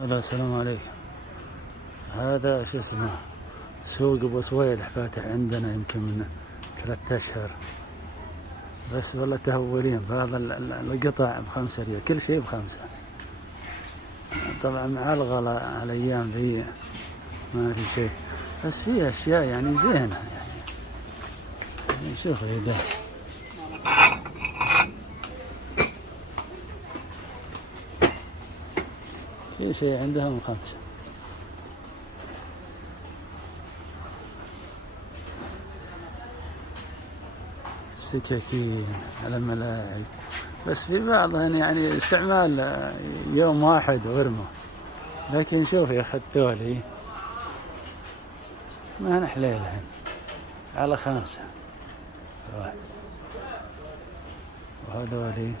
هلا السلام عليكم. هذا شو اسمه سوق ابو صويلح فاتح عندنا يمكن من 3 أشهر بس والله تهولين. بعض القطع ب5 ريال، كل شيء ب5. طبعا مع الغلاء هالايام ذي ما في شيء، بس في اشياء يعني زينه يعني شوف ده في شيء عندهم 5. سكاكين على ملاعق، بس في بعضهن يعني استعمال يوم واحد وارموا. لكن شوف يا اخي الدولي ما نحليلهن على 5 واحد. وهذولي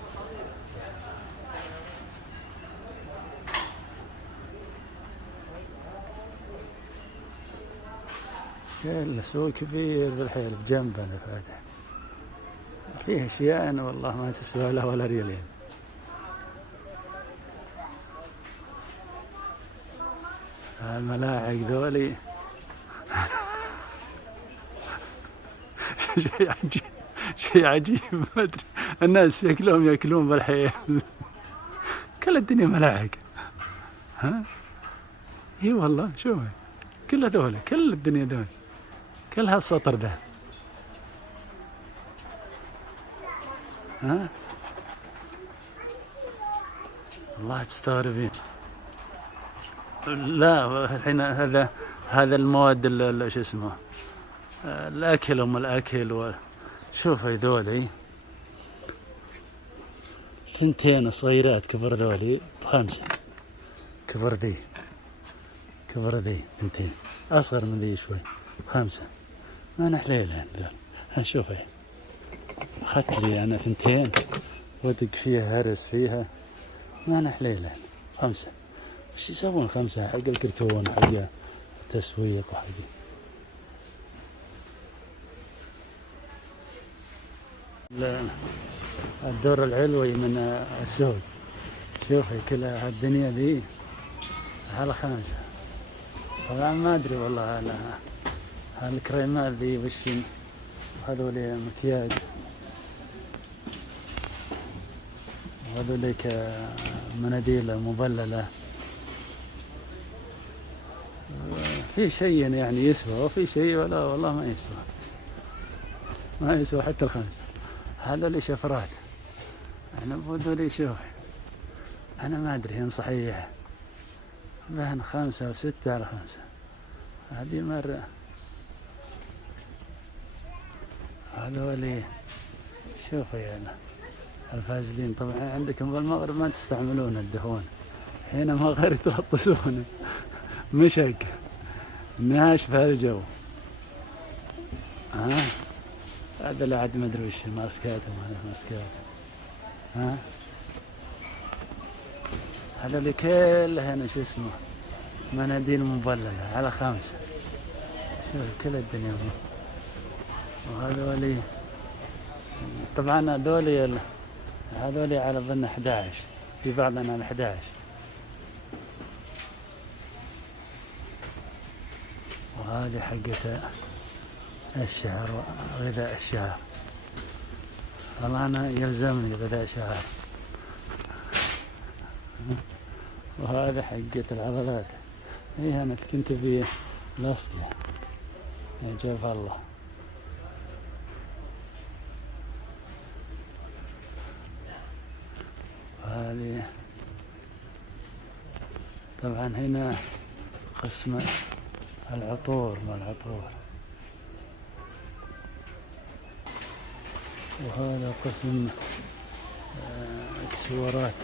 كل سوق كبير بالحيل بجنبنا فاتح، فيه اشياء أنا والله ما تسوى له ولا ريالين. الملاعق ذولي شيء عجيب، شيء عجيب ما ادري الناس ياكلون بالحيل. كل الدنيا ملاعق. ها اي والله شوفي كل ذولا، كل الدنيا ذولا، كل هالسطر ده. ها والله تستغربين. لا الحين هذا المواد شو اسمه الاكل الاكل شوف هذولي 2 صغيرات كبر ذولي ب5. كبر ذي 2 اصغر من ذي شوي ب5. ما نحليلهن ذول. شوف هي اخذت لي انا 2 ودق فيها هرس فيها، ما نحليلهن 5. وش يسوون 5 حق الكرتون حق التسويق وحق الدور العلوي من السوق. شوفي كل هالدنيا ذي على 5. طبعا ما ادري والله هالكريمات ذي وش هذول مكياج وهذوليك مناديل مبللة. في شيء يعني يسوى وفي شيء ولا والله ما يسوى حتى 5. هذول شفرات أنا بودولي. شوف أنا ما أدري إن صحيح بهن 5 و6 على 5. هذه مرة هذولي شوفوا يعني الفازلين. طبعا عندكم بالمغرب ما تستعملون الدهون، حينما غير تلطسونه مشق ناشف هالجو. هذا لا عاد ما ادري وش ماسكات وما ماسكات. هذا اللي كلها هنا شو اسمه مناديل مبللة على 5. شوف كل الدنيا. وهذولي طبعا هذولي على ظن 11، في بعضنا على 11. وهذه حقة الشعر وغذاء الشعر. والله أنا يلزمني غذاء شعر. وهذا حقة العضلات. هي أنا كنت في لاصقة يا جاف الله. وهذه طبعا هنا قسم العطور ما العطور. وهذا قسم اكسسوارات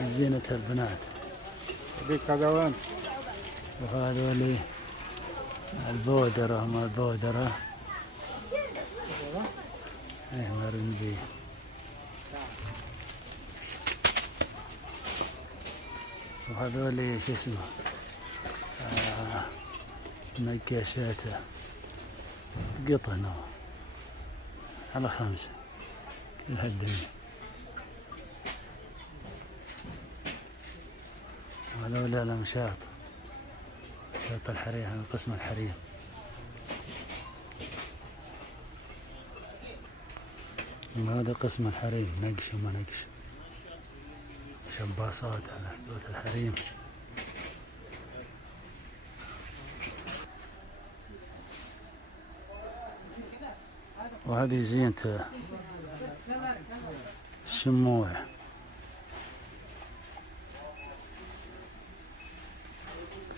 زينة البنات. وهذول البودرة ما البودرة مرنبي. وهذول شو اسمه مكياشات قطن على 5. كل هالدنيا. هذول الأمشاط، شاط الحريم، هذا قسم الحريم. وهذا قسم الحريم، نقش وما نقش، شباصات على بيوت الحريم. وهذه زينة الشموع.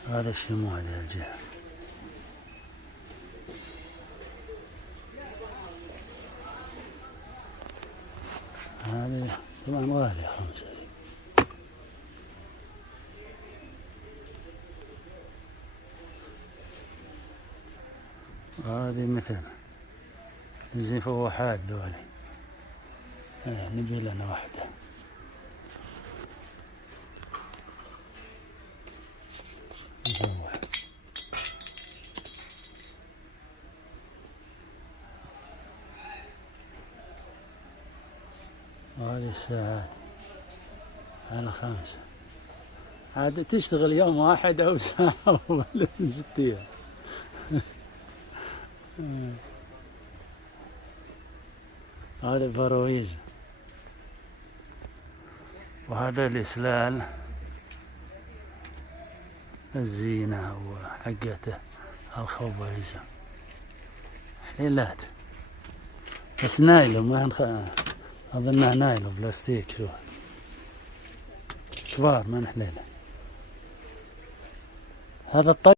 هذا الشموع ذي الجهة. هذه طبعا غالية 5. وهذه مثل زي فواحات ذولي. نبي لنا واحدة. مفوح. وهذه الساعات على 5. عاد تشتغل يوم واحد أو ساعة ولا 6 أيام. هذا فرويز. وهذا الإسلال الزينة وحقته الخبيزة حليلات، بس نايلو، ما أظنها نايلو بلاستيك، شوف كبار ما نحليله. هذا الطيب